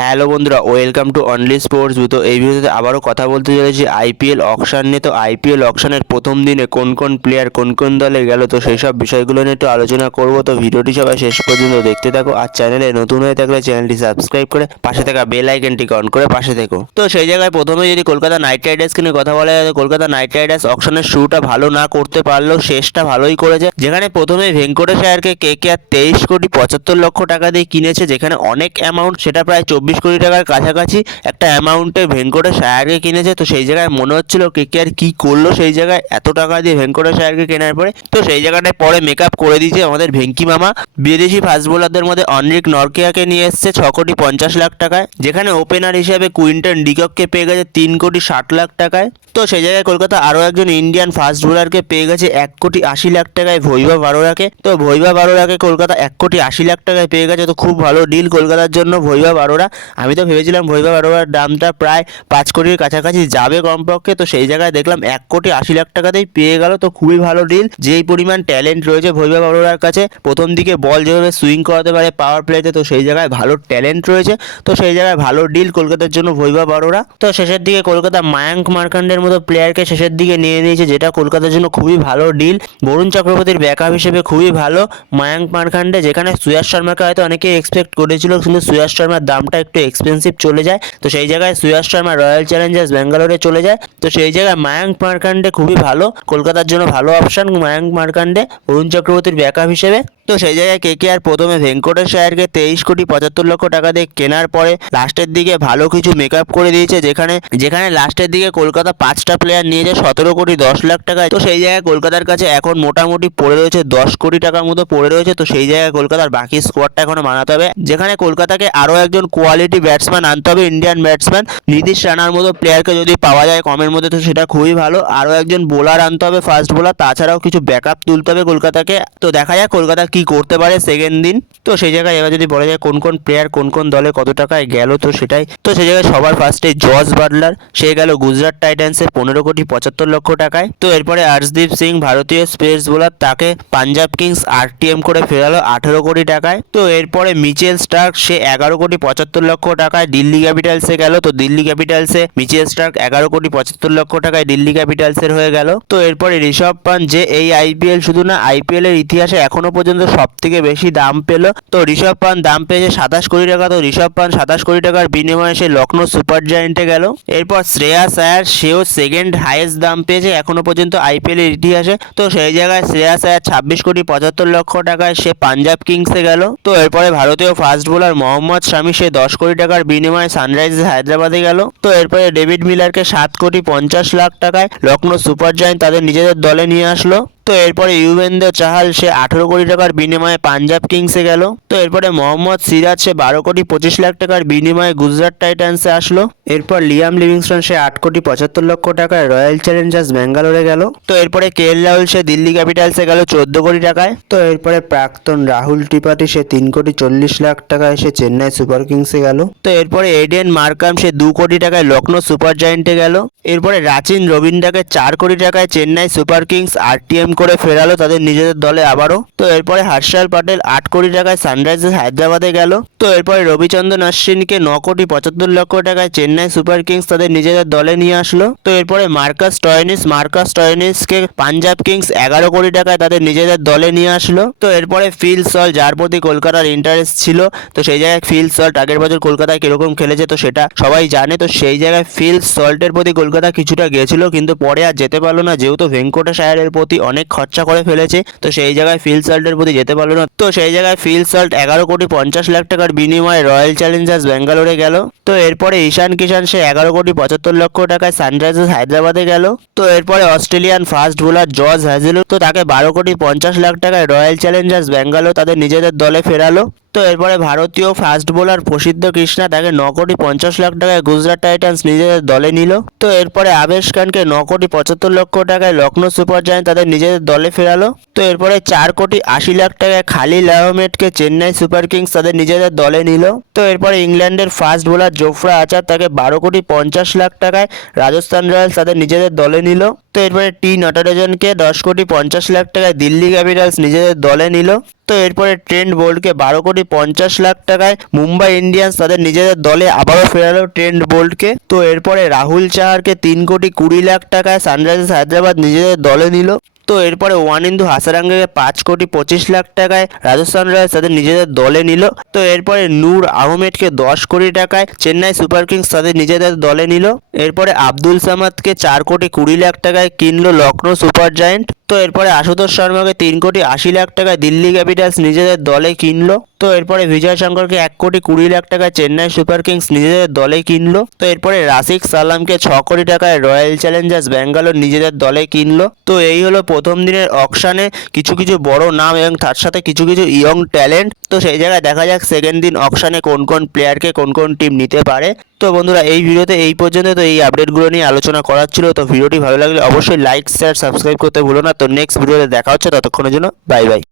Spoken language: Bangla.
হ্যালো বন্ধুরা, ওয়েলকাম টু অনলি স্পোর্টস তো এই ভিডিওতে আবারও কথা বলতে চলেছি আইপিএল অকশান নিয়ে। তো আইপিএল অকশানের প্রথম দিনে কোন কোন প্লেয়ার কোন কোন দলে গেল, তো সেই সব বিষয়গুলো নিয়ে একটু আলোচনা করব। তো ভিডিওটি সবাই শেষ পর্যন্ত দেখতে থাকো আর চ্যানেলে নতুন হয়ে থাকলে চ্যানেলটি সাবস্ক্রাইব করে পাশে থাকা বেল আইকনটিকে অন করে পাশে থেকো। তো সেই জায়গায় প্রথমে যদি কলকাতা নাইট রাইডার্সকে নিয়ে কথা বলা যায় কলকাতা নাইট রাইডার্স অকশনের শুরুটা ভালো না করতে পারলেও শেষটা ভালোই করেছে। যেখানে প্রথমে ভেঙ্কটেশ আয়ারকে কে কে আর তেইশ কোটি পঁচাত্তর লক্ষ টাকা দিয়ে কিনেছে, যেখানে অনেক অ্যামাউন্ট সেটা প্রায় চব্বিশ কোটি টাকার কাছাকাছি একটা অ্যামাউন্টে ভেঙ্কটেশ আয়ারকে কিনেছে। তো সেই জায়গায় মনে হচ্ছিল কে কে আর কী করল সেই জায়গায়? এত টাকা দিয়ে ভেঙ্কটেশ আয়ারকে কেনার পরে তো সেই জায়গাটায় পরে মেকআপ করে দিয়েছে আমাদের ভেঙ্কি মামা। বিদেশি ফাস্ট বোলারদের মধ্যে অনরিক নরকিয়াকে নিয়ে এসছে ছ কোটি পঞ্চাশ লাখ টাকায়। যেখানে ওপেনার হিসেবে কুইন্টন ডিকককে পেয়ে গেছে তিন কোটি ষাট লাখ টাকায়। তো সেই জায়গায় কলকাতা আরও একজন ইন্ডিয়ান ফাস্ট বোলারকে পেয়ে গেছে এক কোটি আশি লাখ টাকায় ভৈবা বারোরাকে। তো ভৈবা বারোরাকে কলকাতা এক কোটি আশি লাখ টাকায় পেয়ে গেছে। তো খুব ভালো ডিল কলকাতার জন্য ভৈবা বারোরা। আমি তো ভেবেছিলাম ভৈবা বারোরার দামটা প্রায় পাঁচ কোটির কাছাকাছি যাবে কমপক্ষে, তো সেই জায়গায় দেখলাম এক কোটি আশি লাখ টাকাতেই পেয়ে গেল, তো খুবই ভালো ডিল যেই পরিমাণ ট্যালেন্ট রয়েছে ভৈবা বারোরার কাছে, প্রথম দিকে বল যেভাবে সুইং করাতে পারে পাওয়ার প্লেতে তো সেই জায়গায় ভালো ট্যালেন্ট রয়েছে, তো সেই জায়গায় ভালো ডিল কলকাতার জন্য ভৈবা বারোরা তো শেষের দিকে কলকাতা মায়াঙ্ক মার্কান্ডের মতো প্লেয়ারকে শেষের দিকে নিয়ে নিয়েছে, যেটা কলকাতার জন্য খুবই ভালো ডিল বরুণ চক্রবর্তীর ব্যাকআপ হিসেবে খুবই ভালো মায়াঙ্ক মার্কান্ডে, যেখানে সুয়াস শর্মাকে হয়তো অনেকে এক্সপেক্ট করেছিল, কিন্তু সুয়াস শর্মার দামটা একটু এক্সপেন্সিভ চলে যায়। তো সেই জায়গায় সুয়াস শর্মা রয়্যাল চ্যালেঞ্জার্স ব্যাঙ্গালোরে চলে যায়। তো সেই জায়গায় মায়াঙ্ক মার্কান্ডে খুবই ভালো। কলকাতার জন্য ভালো অপশন মায়াঙ্ক মার্কান্ডে অরুণ চক্রবর্তীর ব্যাকআপ হিসেবে। তো সেই জায়গায় কে কে আর প্রথমে ভেঙ্কটেশ আয়ারকে তেইশ কোটি পঁচাত্তর লক্ষ টাকা দিয়ে কেনার পরে লাস্টের দিকে ভালো কিছু মেকআপ করে দিয়েছে, যেখানে যেখানে লাস্টের দিকে কলকাতা পাঁচটা প্লেয়ার নিয়েছে সতেরো কোটি দশ লাখ টাকায়। তো সেই জায়গায় কলকাতার কাছে এখন মোটামুটি পড়ে রয়েছে দশ কোটি টাকার মতো পড়ে রয়েছে। তো সেই জায়গায় কলকাতার বাকি স্কোয়াডটা এখনও মানাতে হবে। যেখানে কলকাতাকে আরও একজন কোয়ালিটি ব্যাটসম্যান আনতে হবে ইন্ডিয়ান ব্যাটসম্যান নীতিশ রানার মতো প্লেয়ারকে যদি পাওয়া যায় কমের মধ্যে, তো সেটা খুবই ভালো। আরও একজন বোলার আনতে হবে ফাস্ট বোলার তাছাড়াও কিছু ব্যাকআপ তুলতে হবে কলকাতাকে। তো দেখা যাক কলকাতা কি করতে পারে সেকেন্ড দিন। তো সেই জায়গায় এবার যদি বলা যায় কোন কোন প্লেয়ার কোন কোন দলে কত টাকায় গেল, তো সেটাই। তো সেই জায়গায় সবার ফার্স্টে জজ বাটলার সে গেল গুজরাট টাইটান্সে পনেরো কোটি পঁচাত্তর লক্ষ টাকায়। তো এরপরে হর্ষদীপ সিং ভারতীয় স্পেস বোলার তাকে পাঞ্জাব কিংস আরটিএম করে ফেরালো আঠেরো কোটি টাকায়। তো এরপরে মিচেল স্টার্ক সে এগারো কোটি পঁচাত্তর লক্ষ টাকায় দিল্লি ক্যাপিটালসে গেল। তো দিল্লি ক্যাপিটালসে মিচেল স্টার্ক এগারো কোটি পঁচাত্তর লক্ষ টাকায় দিল্লি ক্যাপিটালসের হয়ে গেল। তো এরপরে ঋষভ পান যে এই আইপিএল শুধু না আইপিএল এর ইতিহাসে এখনও পর্যন্ত সব থেকে বেশি দাম পেল। তো ঋষভ পান দাম পেয়েছে সাতাশ কোটি টাকা। তো ঋষভ পান সাতাশ কোটি টাকার বিনিময়ে সে লখনৌ সুপার জায়েন্টে গেল। এরপর শ্রেয়াস আয়ার সেও সেকেন্ড হাইয়েস্ট দাম পেয়েছে এখনও পর্যন্ত আইপিএল এর ইতিহাসে। তো সেই জায়গায় শ্রেয়াস আয়ার ছাব্বিশ কোটি পঁচাত্তর লক্ষ টাকায় সে পাঞ্জাব কিংসে গেল। তো এরপরে ভারতীয় ফাস্ট বোলার মোহাম্মদ শামি, সে দশ কোটি টাকার বিনিময়ে সানরাইজার্স হায়দ্রাবাদে গেল। তো এরপরে ডেভিড মিলারকে সাত কোটি পঞ্চাশ লাখ টাকায় লখনৌ সুপার জায়েন্ট তাদের নিজেদের দলে নিয়ে আসলো। তো এরপরে ইউবেন্দ্র চাহাল, সে আঠেরো কোটি টাকার বিনিময়ে পাঞ্জাব কিংসে গেল। তো এরপরে মোহাম্মদ সিরাজ, সে বারো কোটি পঁচিশ লাখ টাকার বিনিময়ে গুজরাট টাইটান্সে আসলো। এরপর লিয়াম লিভিংস্টন, সে আট কোটি পঁচাত্তর লক্ষ টাকায় রয়্যাল চ্যালেঞ্জার্স ব্যাঙ্গালোরে গেল। তো এরপরে কে এল রাহুল, সে দিল্লি ক্যাপিটালসে গেল চোদ্দ কোটি টাকায়। তো এরপরে প্রাক্তন রাহুল ত্রিপাঠী, সে তিন কোটি চল্লিশ লাখ টাকায় সে চেন্নাই সুপার কিংসে গেল। তো এরপরে এডেন মার্কাম, সে দু কোটি টাকায় লখনৌ সুপার জায়েন্টে গেল। এরপরে রাচিন রবীন্দ্রাকে চার কোটি টাকায় চেন্নাই সুপার কিংস আর আরটিএম করে ফেরালো তাদের নিজেদের দলে আবারও। তো এরপরে হর্ষাল পাটেল আট কোটি টাকায় সানরাইজার্স হায়দ্রাবাদে গেল। তো এরপরে রবিচন্দ্রন অশ্বিনকে ন কোটি পঁচাত্তর লক্ষ টাকায় চেন্নাই সুপার কিংস তাদের নিজেদের দলে নিয়ে আসলো। তো এরপরে মার্কাস টয়নিস, মার্কাস টয়নিসকে পাঞ্জাব কিংস এগারো কোটি টাকায় তাদের নিজেদের দলে নিয়ে আসলো। তো এরপরে ফিল সল, যার প্রতি কলকাতার ইন্টারেস্ট ছিল, তো সেই জায়গায় ফিল সল্ট আগের বছর কলকাতায় কীরকম খেলেছে তো সেটা সবাই জানে। তো সেই জায়গায় ফিল সল্টের প্রতি কলকাতা কিছুটা গেছিল, কিন্তু পরে আর যেতে পারল না, যেহেতু ভেঙ্কটেশ আয়ারের প্রতি অনেক খরচা করে ফেলেছে, তো সেই জায়গায় ফিল সল্টের প্রতি যেতে পারল না। তো সেই জায়গায় ফিল সল্ট এগারো কোটি পঞ্চাশ লাখ টাকার বিনিময়ে রয়্যাল চ্যালেঞ্জার্স ব্যাঙ্গালোরে গেল। তো এরপরে ঈশান কিষান সে এগারো কোটি পঁচাত্তর লক্ষ টাকায় সানরাইজার্স হায়দ্রাবাদে গেল। তো এরপরে Australian fast bowler George Hazlewood তো তাকে বারো কোটি পঞ্চাশ লাখ টাকায় রয়্যাল চ্যালেঞ্জার্স ব্যাঙ্গালোর তাদের নিজেদের দলে ফেরালো। তো এরপরে ভারতীয় ফাস্ট বোলার প্রসিদ্ধ কৃষ্ণা তাকে ন কোটি পঞ্চাশ লাখ টাকায় গুজরাট টাইটান্স নিজেদের দলে নিল। তো এরপরে আবেশ খানকে ন কোটি পঁচাত্তর লক্ষ টাকায় লখনৌ সুপার জায়েন্ট তাদের নিজেদের দলে ফেরালো। তো এরপরে চার কোটি আশি লাখ টাকায় খালিল আহমেদকে চেন্নাই সুপার কিংস তাদের নিজেদের দলে নিল। তো এরপরে ইংল্যান্ডের ফাস্ট বোলার জোফরা আচার তাকে বারো কোটি পঞ্চাশ লাখ টাকায় রাজস্থান রয়্যালস তাদের নিজেদের দলে নিল। তো এরপরে টি নটরাজনকে দশ কোটি পঞ্চাশ লাখ টাকায় দিল্লি ক্যাপিটালস নিজেদের দলে নিল। তো এরপরে ট্রেন্ড বোল্টকে বারো কোটি পঞ্চাশ লাখ টাকায় মুম্বাই ইন্ডিয়ান্স তাদের নিজেদের দলে আবারও ফেরালো ট্রেন্ড বোল্টকে। তো এরপরে রাহুল চাহারকে তিন কোটি কুড়ি লাখ টাকায় সানরাইজার্স হায়দ্রাবাদ নিজেদের দলে নিল। তো এরপরে ওয়ান ইন্দু হাসারাঙ্গাকে পাঁচ কোটি পঁচিশ লাখ টাকায় রাজস্থান রয়্যালস তাদের নিজেদের দলে নিল। তো এরপরে নূর আহমেদকে দশ কোটি টাকায় চেন্নাই সুপার কিংস তাদের নিজেদের দলে নিল। এরপরে আব্দুল সামাদকে চার কোটি কুড়ি লাখ টাকায় কিনলো লখনৌ সুপার জায়েন্ট। তো এরপরে আশুতোষ শর্মাকে তিন কোটি আশি লাখ টাকায় দিল্লি ক্যাপিটালস নিজেদের দলে কিনলো। তো এরপরে বিজয় শঙ্করকে এক কোটি কুড়ি লাখ টাকায় চেন্নাই সুপার কিংস নিজেদের দলে কিনলো। তো এরপরে রাশিক সালামকে ছ কোটি টাকায় রয়্যাল চ্যালেঞ্জার্স ব্যাঙ্গালোর নিজেদের দলে কিনলো। তো এই হলো প্রথম দিনের অকশানে কিছু কিছু বড় নাম এবং তার সাথে কিছু কিছু ইয়ং ট্যালেন্ট। তো সেই জায়গায় দেখা যাক সেকেন্ড দিন অকশানে কোন কোন প্লেয়ারকে কোন কোন টিম নিতে পারে। তো বন্ধুরা, এই ভিডিওতে এই পর্যন্ত। তো এই আপডেটগুলো নিয়ে আলোচনা করার ছিল। তো ভিডিওটি ভালো লাগলে অবশ্যই লাইক শেয়ার সাবস্ক্রাইব করতে ভুলো না। তো নেক্সট ভিডিওতে দেখা হচ্ছে। ততক্ষণের জন্য বাই বাই